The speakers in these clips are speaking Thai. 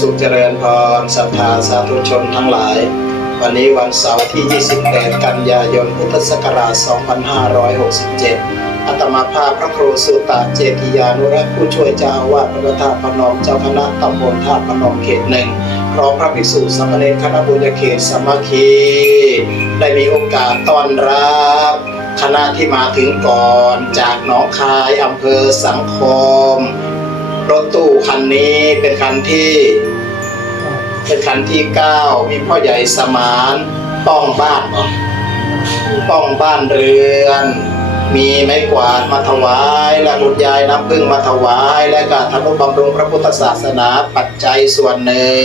สุขเจริญพรศรัทธาสาธุชนทั้งหลาย วันนี้วันเสาร์ที่ 28 กันยายนพุทธศักราช 2567 อัตมาภาพพระครูสุตตะเจติยานุรักษ์ผู้ช่วยเจ้าอาวาสวัดธาตุพนมเจ้าคณะตำบลธาตุพนมเขตหนึ่งพร้อมพระภิกษุสามเณรคณะบุญญาเขตสมัคคี ได้มีโอกาสต้อนรับคณะที่มาถึงก่อนจากหนองคายอำเภอสังคม รถตู้คันนี้เป็นคันที่ เป็นคันที่เก้ามีพ่อใหญ่สมานป้องบ้านป้องบ้านเรือน มีไม้กวาดมาถวาย และคุณยายน้ำพึ่งมาถวาย และการทำนุบำรุงพระพุทธศาสนาปัจจัยส่วนหนึ่ง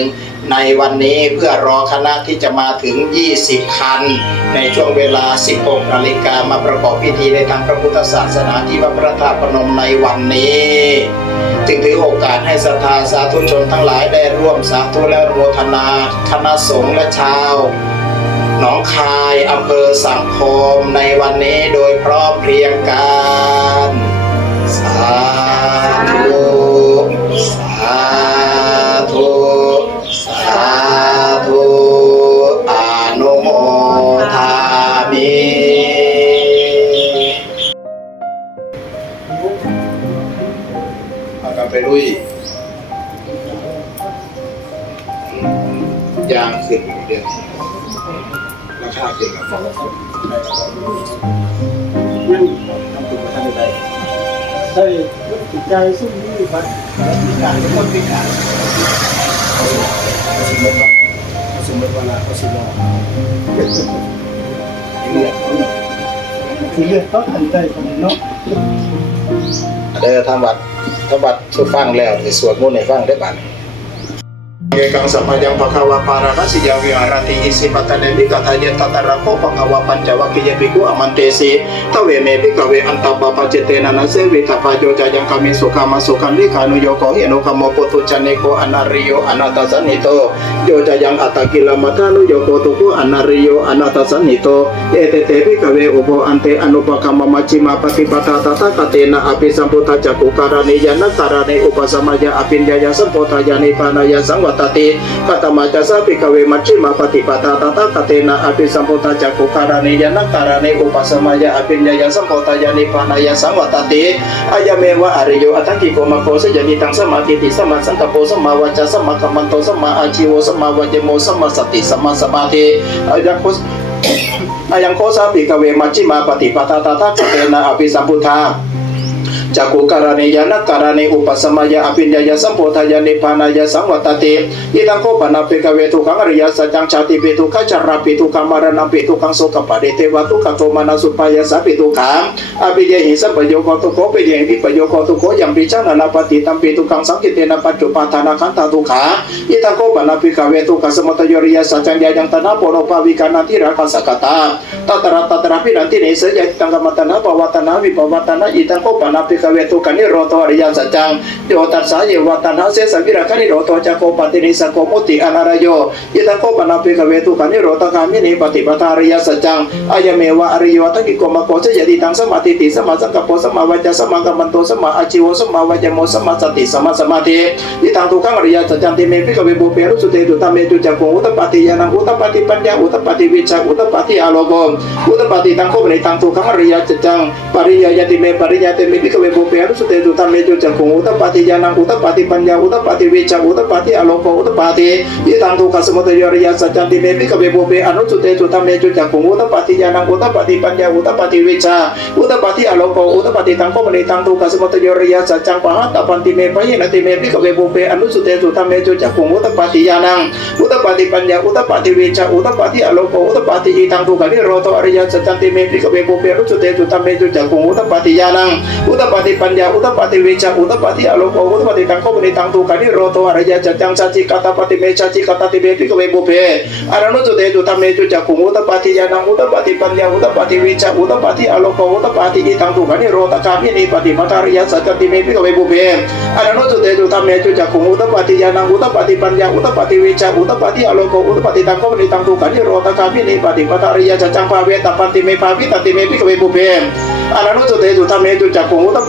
ในวันนี้เพื่อรอคณะที่จะมาถึง 20 คัน ในช่วงเวลา 16 นาฬิกามาประกอบพิธีในทางพระพุทธศาสนาที่วัดพระธาตุพนมในวันนี้ จึงถือโอกาสให้ศรัทธาสาธุชนทั้งหลายได้ร่วมสาธุและโมทนาคณะสงฆ์และชาวหนองคายอำเภอสังคมในวันนี้โดยพร้อมเพรียงกันสาธุสา ยางขึ้นเดือนราคาขึ้นกับฟองครับยังทำคุณมาทันใดได้จิตใจสู้นี่บัดพิการทุกคนพิการสมมติว่าสมมติว่าเขาสิรอเลือดคือเลือกเขาทันใจคนเนาะเด้อทำบัตรทำบัตรสุฟังแล้วที่สวดมนต์ให้ฟังได้บัตร เยกังสัมมายังภควาปาราณสิยาวิหารติอิสิปัตตเนมิกตายตัตระโคภควาปัญจวัคคียปิกุอมันเตสีทเวเมปิกเวอันตปปะเจเตนะนะเสวิตาพาโยจายังคามิสุขามาสุขันวิกเฮนุขโมปุตุจันเนโกอนาริโยอนาตสันนิโตโยจาตตกิลมัทานุโยโกตุกุอนาริโยนาตสันนิโตเอเตเตปิกเวมัชิมาปฏิปทาตถาคเตนะอภิสัมพุทธจักขุการณิยานักการณิอุปสมายาอภิญญายาสัมโพธายานิปานายาสังวัตติกัตมาจัสสะปิกเวมัชฌิมาปฏิปทาตถาคเตนะอภิสัมพุทธจักขุการานิอุปสมายอภิญญาสัมโพธายานิปานายสังวัตติอายเมวะอริโยอัตถิโกมโคสยนิตังสมาธิติสมาสังกปโปสมาวจาสมาคัมมันโตสมาอาชีโวสมาวจโมสมาสติสมาสมาธิอายัคโคอายังโคสาปิกเวมัชิมาปฏิปทาตถาคเตนะอภิสัมพุทธา จักขุการณียานักการณีอุปสมายาอภิญญายาสัมโพธายานิพพานายาสังวัตติอิตังโคปนาปิกเวทุขังอริยสัจจังชาติปิทุขังจาราปิทุขังมารณะปิทุขังโสกปะเดเทวทุขังโทมานาสุปายาสาปิทุขังอภิเยหิสัมปโยโคตุโคปิเยหิปโยโคตุโคยังปิจานาปฏิตัมปิทุขังสังกิเตนะปัจจุปาทานาคันตาทุขังอิตังโคปนาปิกเวทุขังสมุทโยริยสัจจังยายังตนะโปโรภาวิกานาทิราคัสสกตาตตระตตระพิรันติเนสยะตังกมัตนะปวัตนะวิปวัตนะอิตังโคปนาปิกเวตุกันิโรโตอริยสัจจังโยตัสสะเยวัตนะเสสวิระคนิโรโตจักโคปตินิสโกมุติอนารโยอิตังโคปนาปิกเวตุกันิโรตกามินิปฏิปทาริยสัจจังอายเมวะอริโยตังกิโกมะโกเสยติตังสมาธิติสมาสังกปสมาวจสมากัมมันโตสมาอาชิวสมาวายโมสมาสติสมาสมาธิอิตังทุขังอริยสัจจังติเมปิกเวบุเปรุสุเตตุตามเมตุจักโกอุตปฏิยานังอุตปฏิปัญญาอุตปฏิวิชาอุตปฏิอโลโกอุตปฏิตังโคปนิตังทุขังอริยจัจจังปริยยติเมปริยติเมพิกเวเปโบเปอรุสเตตุตัมเมจุจังคงอุตปฏิญาณังอุตปฏิปัญญาอุตปฏิวิชาอุตปฏิอโลโกอุตปฏิยิตังทุกขสมุทัยริยสัจจันติเมพิกเวโบเปอนุสเตตุตัมเมจุจังคงอุตปฏิญาณังอุตปฏิปัญญาอุตปฏิวิชาอุตปฏิอโลโกอุตปฏิตังโคปนิตังทุกขสมุทัยริยสัจจังปะหัตตปันติเมปะยินติเมพิกเวโบเปอนุสเตตุตัมเมจุจังคงอุตปฏิญาณังอุตปฏิปัญญาอุตปฏิวิชาอุตปฏิอโลโกอุตปฏิยิตังทุกขนิโรโตอริยสัจจันติเมพิกเวโบเปอนุสเตตุตัมเมจุจังคงอุตปฏิญาณังอุตปาฏิปัญญาอุตปฏิวิชาอุตปฏิอโลโกอุตปฏิตังโคปนิตังทุกขนิโรโตอริยสัจจังชาจิกาตาปฏิเมชาจิกาตาติเมพิกเวโบเปอารนุสุเตตุตัมเมจุจังคงอุตปฏิญาณังอุตปฏิปัญญาอุตปฏิวิชาอุตปฏิอโลโกอุตปฏิยิตังทุกขนิโรตกามินิปฏิมาตาริยสัจติเมพิกเวโบเปอารนุสุเตตุตัมเมจุจังคงอุตปฏิญาณังอุตปฏิปัญญาอุตปฏิวิชาอุตปฏิอโลโกอุตปฏิตังโคปนิตังทุกขนิโรตกามินิปฏิมาตาริยสัจจังภาเวตปันติเมภาวิตติเมพิกเวโบเปอารานุสเตตุ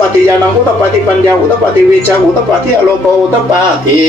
ปฏิญาณังอุตปฏิปัญญาอุตปฏิวิชาอุตปฏิอโลโกอุตปาทิ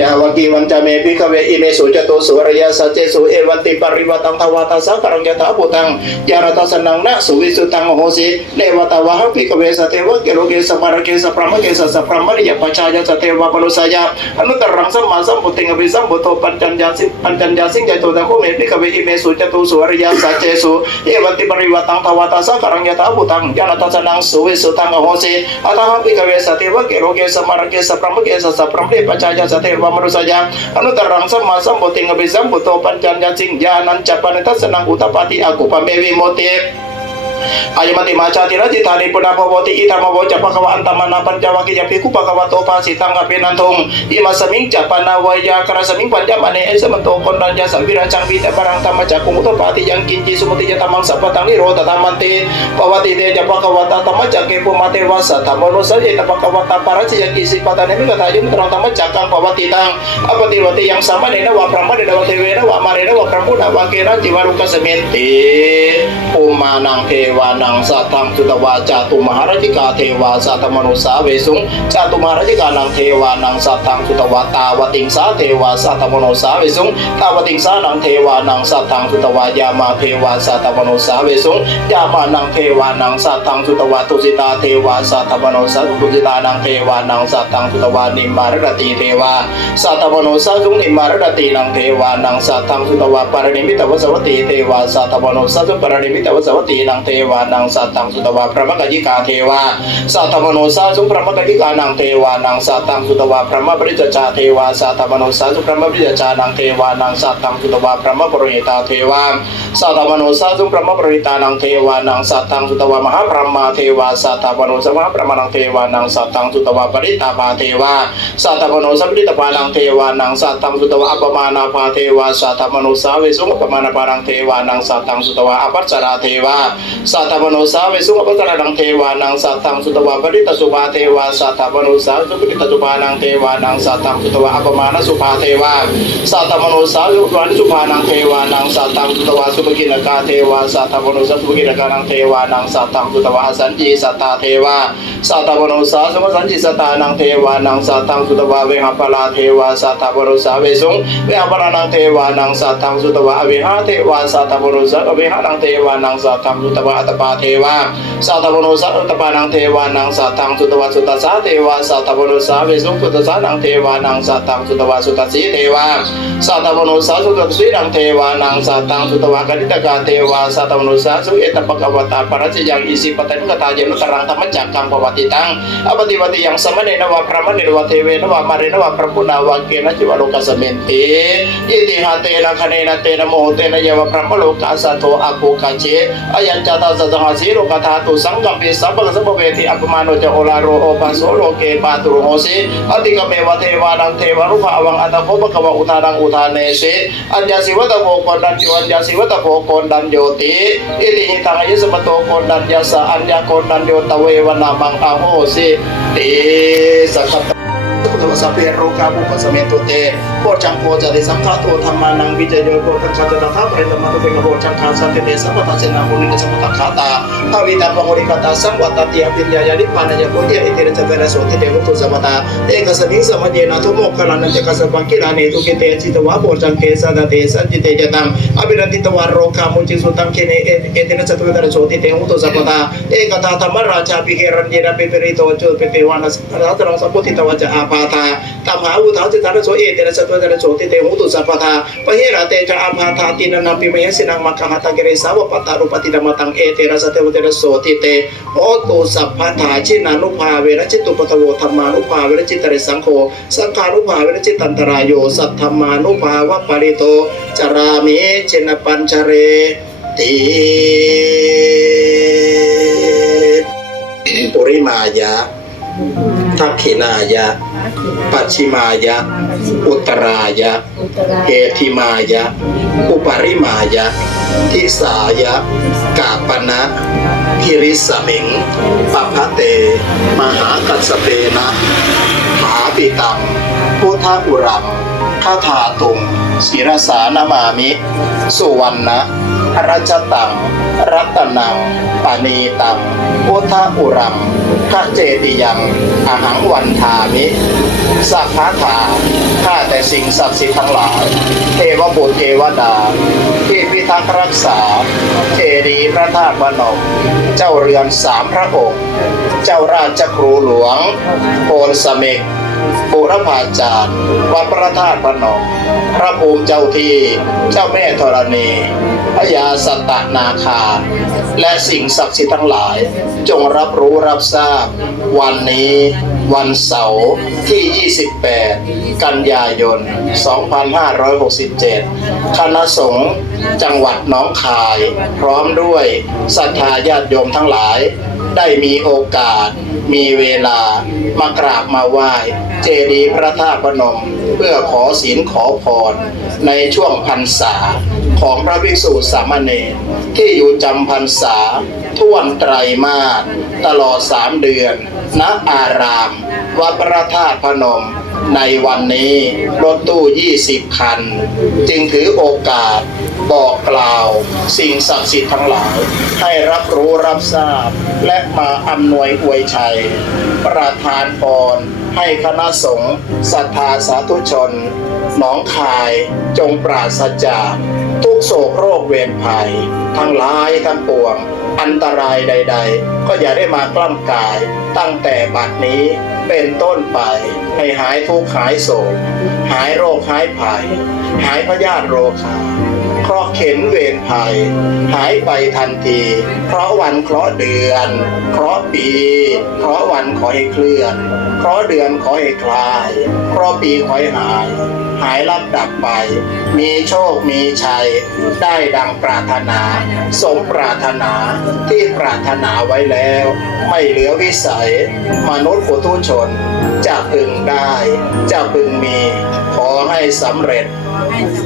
ยาวกีวันจาเมพิกเวอิเมสุจตุสุริยสัจเจสุเอวันติปริวัตังทวาตาสังกรังยถาปุตังยารตัสนังนะสุวิสุตังโหสิเนวตาวะหังพิกเวสัตเทวะเกโลเกสัปารเกสัพรมเกสัสัพรามริยปัจจายสัตเทวะปนุสายะอนุตรังสัมมาสัมปุติงอภิสัมปุโตปัญจัญาสิปัญจัญญาสิงใจโตตะโคเมพิกเวอิเมสุจตุสุริยสัจเจสุเอวันติปริวัตังทวาตาสังกรังยถาปุตังยารตัสนังสุวิสุตังโ भावों से अतः विकवे सतैव के रोगे समर्गे सप्रम के सप्रम के पचाजा सतैव मरुसजा अनुतरं सम्मा संभूतिं अभिसंभूतो पंचान्या सिंह ज्ञानं च पनितसनं उतपाति अकुपमे विमोते Ayo mati maca macati rati tari apa pawati kita mau pakawa antamana taman japi ku pakawa topa sitang kapinantung ima saming japana waya kara saming panjamane esa mentokon dan jasa biran cang bida barang tama cakung utur pati yang kinci sumuti jata mangsa patang niro tatamante pawati te japa kawata tama jake pumate wasa tamono saja tapa kawata para sejak isi patane mi kata ayam terang tama cakang pawati tang apa tirwati yang sama nena waprama nena watewena wamarena wakrampuna jiwa jiwaruka semente umanang ke วานังสัตธังสุตวาจาตุมหารจิกาเทวาสัตมนุสาเวสุงจาตุมหารจิกานังเทวานังสัตธังสุตวาตาวติงสาเทวาสัตมนุสาเวสุงตาวติงสานังเทวานังสัตธังสุตวายามาเทวาสัตมนุสาเวสุงยามานังเทวานังสัตธังสุตวาตุสิตาเทวาสัตมนุสาตุสิตานังเทวานังสัตธังสุตวานิมารดติเทวาสัตมนุสาสุงนิมารดตินังเทวานังสัตธังสุตวาปารณิมิตวสวัติเทวาสัตมนุสาสุปารณิมิตวสวัตินังเททวานังสัตตังสุตวาพระมกจิกาเทวาสัตตมโนสาสุพระมกจิกานังเทวานังสัตตังสุตวาพระมปริจจาเทวาสัตตมโนสาสุพระมปริจจานังเทวานังสัตตังสุตวาพระมปริเตาเทวาสัตตมโนสาสุพระมปริตานังเทวานังสัตตังสุตวามหาพรหมาเทวาสัตตมโนสมหาพระมานังเทวานังสัตตังสุตวาปริตาปาเทวาสัตตมโนสัมปริตาปานังเทวานังสัตตังสุตวาอัปมานาปาเทวาสัตตมโนสาเวสุงปมานาปานังเทวานังสัตตังสุตวาอภัสราเทวาสัตวโนสาเวสุปตระดังเทวานังสัตตังสุตวะปริตสุภาเทวาสัตวโนสาวสุปริตสุภานังเทวานังสัตตังสุตวะอปมานสุภาเทวาสัตวโนสาวสุปวันสุภานังเทวานังสัตตังสุตวะสุปกินกาเทวาสัตวโนสาวสุปกินกานังเทวานังสัตตังสุตวะสันจีสัตตาเทวาสัตวโนสาสุปสันจิสตานังเทวานังสัตตังสุตวะเวหปลาเทวาสัตวโนสาเวสุเวหปลานังเทวานังสัตตังสุตวะเวหาเทวาสัตวโนสาเวหานังเทวานังสัตตังสุตวะอัตปาเทวาสัตตปโนสัตตปานังเทวานังสัตตังสุตวะสุตสาเทวาสัตตปโนสาเวสุสุตสานังเทวานังสัตตังสุตวะสุตสีเทวาสัตตปโนสาสุตสีนังเทวานังสัตตังสุตวะกันิตกาเทวาสัตตปโนสาสุเอตปะกวตาปรัชยังอิสิปตันกตาเยนุตรังธรรมจักขังปวัติตังอปฏิวัติยังสมเนนวะพระมเนนวะเทเวนวะมาเรนวะพระพุนาวะเกณจิวโลกสเมนติอิติหาเตนะคะเนนเตนะโมเตนะเยวะพระโลกาสะโทอาภูกาเชอยัญจตาสัจหาสีโลกธาตุสังกัมปิสัพพะสัพเวทิอภิมาโนจโอลาโรโอปัสโสโลเกปาตุโหสิอติกเมวะเทวานังเทวรูภาวังอัตโภปะกวะอุทานังอุทานเนสิอัญญาสิวัตโกคนดันโยอัญญาสิวัตโภคนดันโยติอิติหิตังยิสมโตคนดันยัสะอัญญาคนดันโยตเววนามังอาโหสิติสังคต สเพรโรกาบุพสเมตุเตโคจังโคจริสัมฆาโตธรรมานังวิจัยโยโคตังชาติตถาปริตมะตุเปกโคจังคาสันติเตสัมปตาเสนามุนิกสัมปตาคาตาทวิตาปโมริกตาสังวัตติอภิญญาญานิปานายโกติอิติรจเวรโสติเตวุตุสัมปตาเอกสมิงสมัญเยนะทุโมกขลานันเจกสังพกิรานิทุเกเตจิตวะโคจังเกสัตเตสัจิเตจตังอภิรันติตวารโรคามุจิสุตังเคเนเอติรจเวรโสติเตวุตุสัมปตาเอกตาธรรมราชาภิเกรันเยนะเปเปริโตจุเปเตวานัสรัตรัสัพพุติตวะจะอาปาตาตาภาอุทาจิตานโสเอเตระสัตวเตนะโสติเตหุตุสัพพทาปะเหระเตจาอาภาธาตินันปิเมยสินังมังคะตาเกเรสาวปตตารุปติดมตังเอเตระสัตวเตนะโสติเตโอตุสัพพทาชินานุภาเวรจิตุปตโวธรรมานุภาเวรจิตเตริสังโฆสังฆารุภาเวรจิตันตรายโยสัทธรรมานุภาวะปริโตจารามิเชนปัญจเรติปุริมายะ ทักขินายะ ปัจฉิมายะ อุตรายะเอธิมายะ อุปริมายะ ทิสายะ กาปณะพิริสมิงปัะเต มหากัสเปนะหาปิตังพุทธอุรังคาถาตุงศิรสานามามิ สุวรรณะรัชตัง รัตนังปณีตังพุทธอุรังคาเจติยัง อหังวันทามิสัพพะทาข้าแต่สิ่งศักดิ์สิทธิ์ทั้งหลายเทวบุตรเทวดา ที่พิทักษ์รักษาเจดีพระธาตุพนมเจ้าเรือนสามพระองค์ เจ้าราชครูหลวงโพนสเมก บุรพาจารย์วัดพระธาตุพนมพระภูมิเจ้าที่เจ้าแม่ธรณีพญาสัตนาคา และสิ่งศักดิ์สิทธิ์ทั้งหลาย จงรับรู้รับทราบ วันนี้วันเสาร์ที่ 28 กันยายน 2567 คณะสงฆ์จังหวัดน้องคาย พร้อมด้วยศรัทธาญาติโยมทั้งหลาย ได้มีโอกาส มีเวลามากราบมาไหว้เจดีย์พระธาตุพนม เพื่อขอศีลขอพรในช่วงพรรษาของพระภิกษุสามเณรที่อยู่จำพรรษาท่วนไตรมาสตลอดสามเดือนณอารามวัดพระธาตุพนม ในวันนี้รถตู้ 20 คัน จึงถือโอกาสบอกกล่าวสิ่งศักดิ์สิทธิ์ทั้งหลาย ให้รับรู้รับทราบ และมาอำนวยอวยชัย ประทานพรให้คณะสงฆ์ศรัทธาสาธุชน หนองคายจงปราศจากทุก โศกโรคเวรภัย ทั้งหลายทั้งปวง อันตรายใด ๆ ก็อย่าได้มากล้ำกาย ตั้งแต่บัดนี้เป็นต้นไป ให้หายทุกข์หายโศก หายโรคหายภัย หายพยาธิโรคาเคราะห์เข็นเวรภัย หายไปทันที เพราะวันเคราะห์เดือน เคราะห์ปี เคราะห์วันขอให้เคลื่อน เคราะห์เดือนขอให้คลาย เคราะห์ปีขอให้หาย หายลับดับไป มีโชคมีชัย ได้ดังปรารถนา สมปรารถนาที่ปรารถนาไว้แล้ว ไม่เหลือวิสัย มนุษย์ปุถุชน จะพึงได้ จะพึงมี อให้สำเร็จ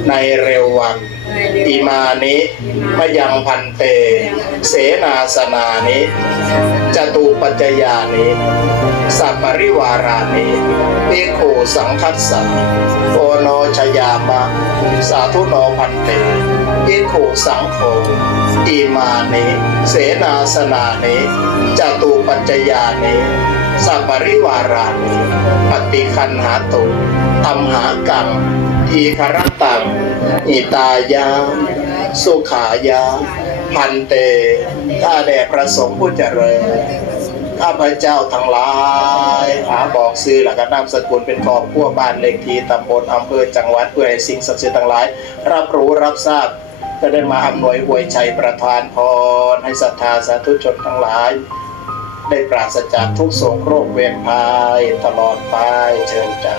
ในเร็ววัน อิมานิมยังพันเต เสนาสนานิจตุปัจจยานิสัปปริวารานิภิกขุสังคัสสะโอโนชยามะสาธุโนพันเตภิกขุสังโฆอิมานิเสนาสนานิจตุปัจจยานิสัปปริวารานิปฏิคันหาตุ ธรรมหากังทีครตังอิตายา สุขายา พันเตข้าแด่พระสงฆ์ผู้เจริญข้าพเจ้าทั้งหลายหาบอกซื้อหลักนามสกุลเป็นครอบครัวบ้านเลขที่ตำบลอำเภอจังหวัดเพื่อให้สิ่งศักดิ์สิทธิ์ทั้งหลาย รับรู้รับทราบจะได้มาอำนวยอวยชัยประทานพร ให้ศรัทธาสาธุชนทั้งหลาย ได้ปราศจากทุกโศกโรคเวรภัยตลอดไปเชิญจ้า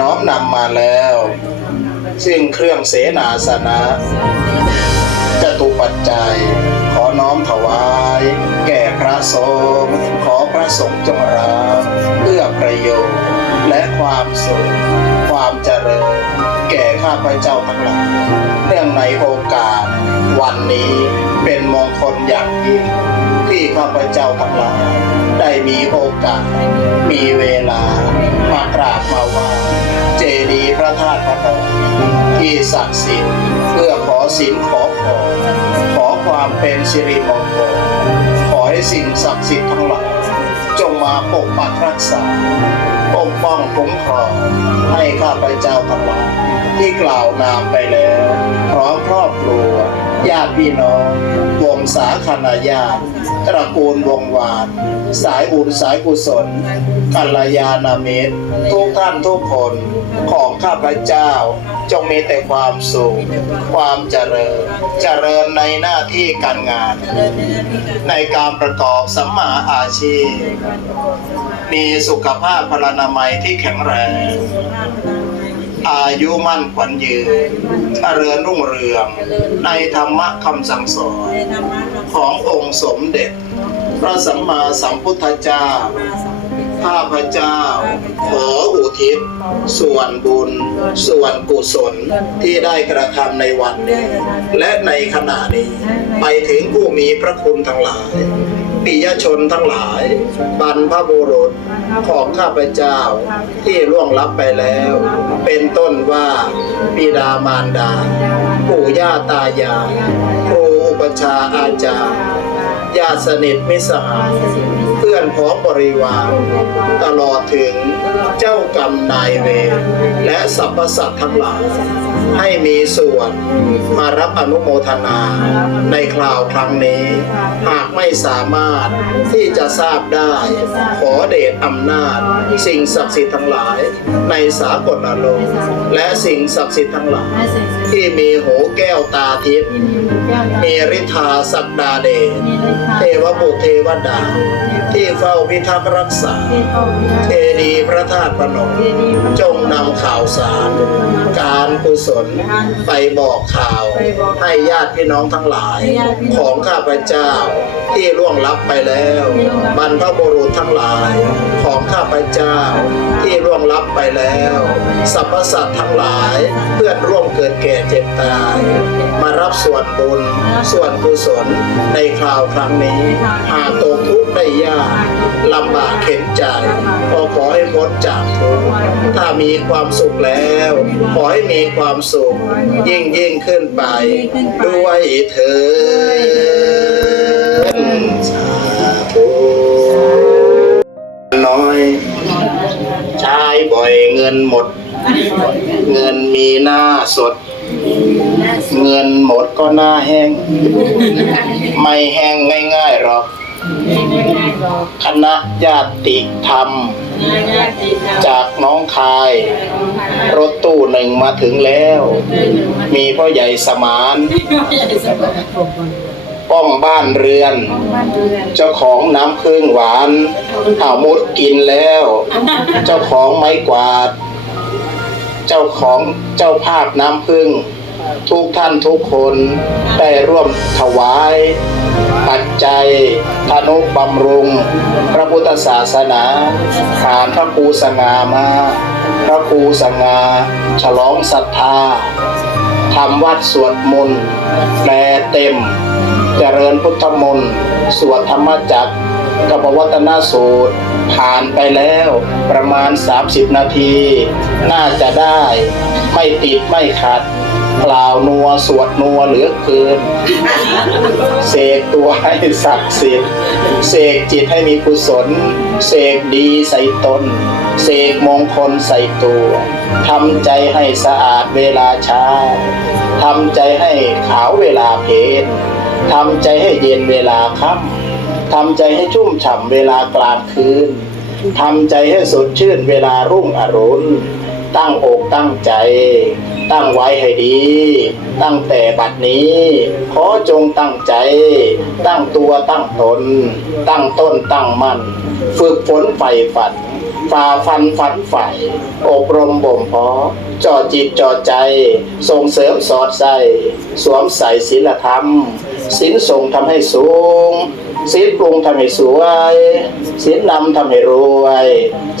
น้อมนำมาแล้ว ซึ่งเครื่องเสนาสนะจตุปัจจัย ขอน้อมถวาย แก่พระสงฆ์ขอพระสงฆ์จงรับ พเจ้าทั้งหลายเนื่องในโอกาส วันนี้เป็นมงคลอย่างยิ่งที่ข้าพเจ้าทั้งหลายได้มีโอกาส มีเวลามากราบมาว่าเจดีย์พระธาตุพนมที่ศักดิ์สิทธิ์เพื่อขอสินขอพรขอความเป็นสิริมงคลขอให้สิ่งศักดิ์สิทธิ์ทั้งหลาย มาปกปักรักษา ปกป้องคุ้มครองให้ข้าพเจ้าทั้งหลายที่กล่าวนามไปแล้วพร้อมครอบครัวญาติพี่น้องวงสาคณาญาติ ตระกูลวงวาน สายบุญสายกุศลกัลยาณมิตรทุกท่านทุกคนของข้าพเจ้า จงมีแต่ความสุข ความเจริญ เจริญในหน้าที่การงาน ในการประกอบสัมมาอาชีพ มีสุขภาพพลานามัยที่แข็งแรง อายุมั่นขวัญยืนเจริญรุ่งเรือง ในธรรมะคำสั่งสอน ขององค์สมเด็จ พระสัมมาสัมพุทธเจ้า ข้าพเจ้า ขออุทิศ ส่วนบุญ ส่วนกุศลที่ได้กระทำในวันนี้ และในขณะนี้ ไปถึงผู้มีพระคุณทั้งหลายปิยชนทั้งหลาย บรรพบุรุษของข้าพเจ้าที่ล่วงลับไปแล้ว เป็นต้นว่าบิดามารดา ปู่ย่าตายายครู อุปชาอาจารย์ญาติสนิทมิสหายเพื่อนพ้องบริวาร ตลอดถึงเจ้ากรรมนายเวรและสรรพสัตว์ทั้งหลายให้มีส่วนมารับอนุโมทนาในคราวครั้งนี้ หากไม่สามารถที่จะทราบได้ ขอเดชอำนาจ สิ่งศักดิ์สิทธิ์ทั้งหลาย ในสากลโลกและสิ่งศักดิ์สิทธิ์ทั้งหลาย ที่มีหูแก้วตาทิพย์มีฤทธาสักดาเดชเทวบุตรเทวดา ที่เฝ้าพิทักษ์รักษา เทดีพระธาตุพนมจงนำข่าวสาร การกุศลไปบอกข่าว ให้ญาติพี่น้องทั้งหลาย ของข้าพเจ้าที่ล่วงลับไปแล้ว บรรพบุรุษทั้งหลาย ของข้าพเจ้าที่ล่วงลับไปแล้วสรรพสัตว์ทั้งหลายเพื่อนร่วมเกิดแก่เจ็บตาย มารับส่วนบุญส่วนกุศลในคราวครั้งนี้ หากตกทุกข์ได้ยากลำบากเข็นใจก็ขอให้พ้นจากทุกข์ถ้ามีความสุขแล้ว ขอให้มีความสุข ยิ่งยิ่งขึ้นไป ด้วยเถิดสาธุน้อยใช้บ่อยเงินหมด เงินมีหน้าสด เงินหมดก็หน้าแห้ง ไม่แห้งง่ายๆหรอก คณะญาติธรรม จากน้องคาย รถตู้หนึ่งมาถึงแล้ว มีพ่อใหญ่สมานป้องบ้านเรือน เจ้าของน้ำพึ่งหวานเอามุดกินแล้ว เจ้าของไม้กวาด เจ้าของเจ้าภาพน้ำพึ่ง ทุกท่านทุกคนได้ร่วมถวาย ปัจจัยธนุบำรุง พระพุทธศาสนาผ่านพระครูสง่ามา พระครูสง่าฉลองศรัทธาทำวัดสวดมนต์แปลเต็ม เจริญพุทธมนต์สวดธรรมจักรกับวัตนสูตร ผ่านไปแล้วประมาณ 30 นาที น่าจะได้ ไม่ติดไม่ขัด กล่าวนัวสวดนัวเหลือเกิน เสกตัวให้ศักดิ์สิทธิ์เสกจิตให้มีกุศล เสกดีใส่ตน เสกมงคลใส่ตัวทำใจให้สะอาดเวลาเช้าทำใจให้ขาวเวลาเพลนทำใจให้เย็นเวลาค่ำทำใจให้ชุ่มฉ่ำเวลากลางคืนทำใจให้สดชื่นเวลารุ่งอรุณตั้งอกตั้งใจ ตั้งไว้ให้ดี ตั้งแต่บัดนี้ ขอจงตั้งใจ ตั้งตัวตั้งตน ตั้งต้นตั้งมั่น ฝึกฝนใฝ่ฝันฝ่าฟันฝันใฝ่อบรมบ่มเพาะจ่อจิตจ่อใจ ส่งเสริมสอดใส่สวมใส่ศีลธรรมศีลส่งทำให้สูงศีลปรุงทำให้สวยศีลนำทำให้รวย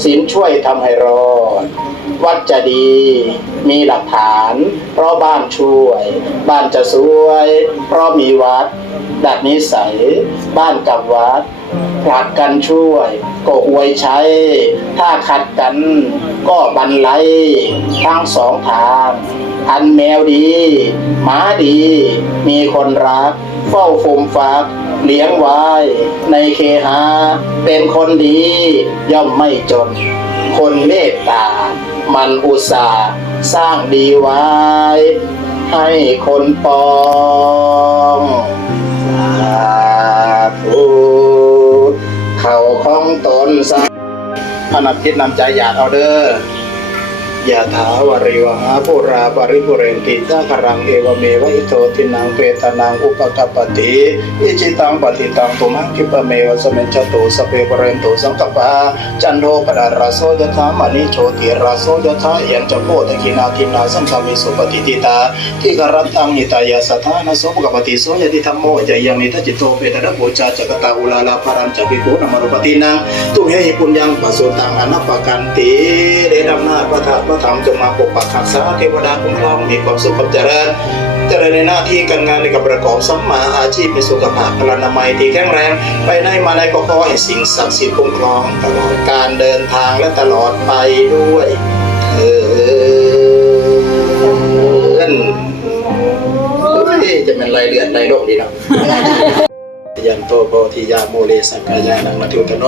ศีลช่วยทำให้รอด วัดจะดี มีหลักฐาน เพราะบ้านช่วย บ้านจะสวย เพราะมีวัด ดัดนิสัย บ้านกับวัดผลัดกันช่วย ก็อวยใช้ ถ้าขัดกันก็บันไลทั้งสองทางอันแมวดีหมาดี มีคนรัก เฝ้าฟมฟักเลี้ยงไว้ ในเคหา เป็นคนดี ย่อมไม่จน คนเมตตา มันอุตส่าห์สร้างดีไว้ ให้คนปองสาธุเขาของตนสาพนักคิดนำใจอยากเอาเด้อ ยะถาวาริวหาปุราปริปุเรนติสาคารังเอวเมวะอิโตทินังเปตานังอุปกปปติอิจิตังปฏิตังตุมังคิปะเมวะสเมจตุสพเปปเรนตุสังกปาจันโทปดาราโสยถามณิโชติราโสยถาเอียงจโพตะกินาทินาสัมสามิสุปฏิติตาทิกรัตตังนิตายาสัทธานะโสปกปติโสยติธรรมโมจายังนิทัจจิโตเปตระโพจาจักตาอุลาลาภารัญจปิโกนมรุปตินังตุเหิปุญญังปัสสุตังอนัปปกันติเดดัมนาประทาประธรรมจงมาปกปักรักษาเทวดาคุ้มครองมีความสุขความเจริญเจริญในหน้าที่การงานในกับประกอบสัมมาอาชีพมีสุขภาพพลานามัยที่แข็งแรง ไปไหนมาไหนก็ขอให้สิ่งศักดิ์สิทธิ์คุ้มครองตลอดการเดินทางและตลอดไปด้วยเถินเฮ้ยจะเป็นไรเลือดไรโรคดีเนาะยันโตโพธิยาโมเลสังกายานังมัทุตโน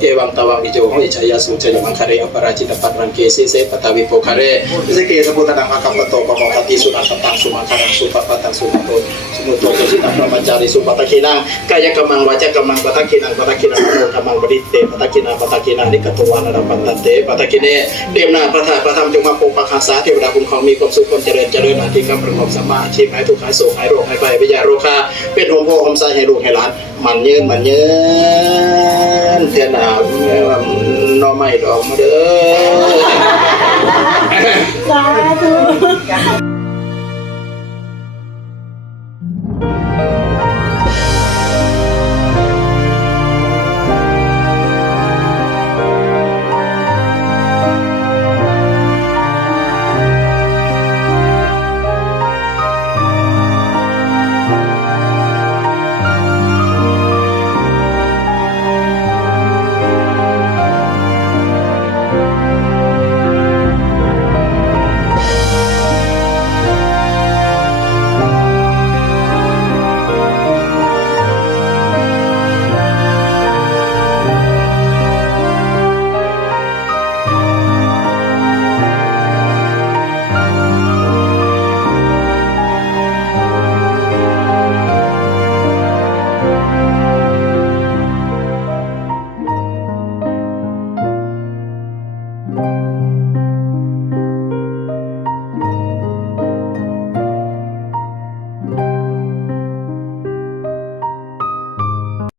เอวังตวังวิโจโหอิชายาสุจยมังคาเรอปราจิตปัตรังเกเสเสปตาวิโปคาเรเสเกสมุตตังอาคัมปโตปะโมคติสุนันตังสุมังคารังสุปปะตังสุมังโตสมุตโตสิตังพระมัจจาริสุปตะคินังกายกรรมังวาจากรรมังปตะคินังปตะคินังโนกรรมังปฏิเตปตะคินังปตะคินังนิกตวานารัปัตตเตปตะคิเนเตมนาพระธาตุพระธรรมจงมาปกปักรักษาเทวดาคุ้มครองมีความสุขความเจริญเจริญอาธิกรรมประกอบสัมมาอาชีพหายทุกข์หายโศกหายโรคหายภัยวิญญาโรคาเป็นโฮมโพโฮมไซให้ลูกให้หลานมันเยืนมันเยืนเทียนหนาวหน้อไม่ดอกมาเด้อ สาธุ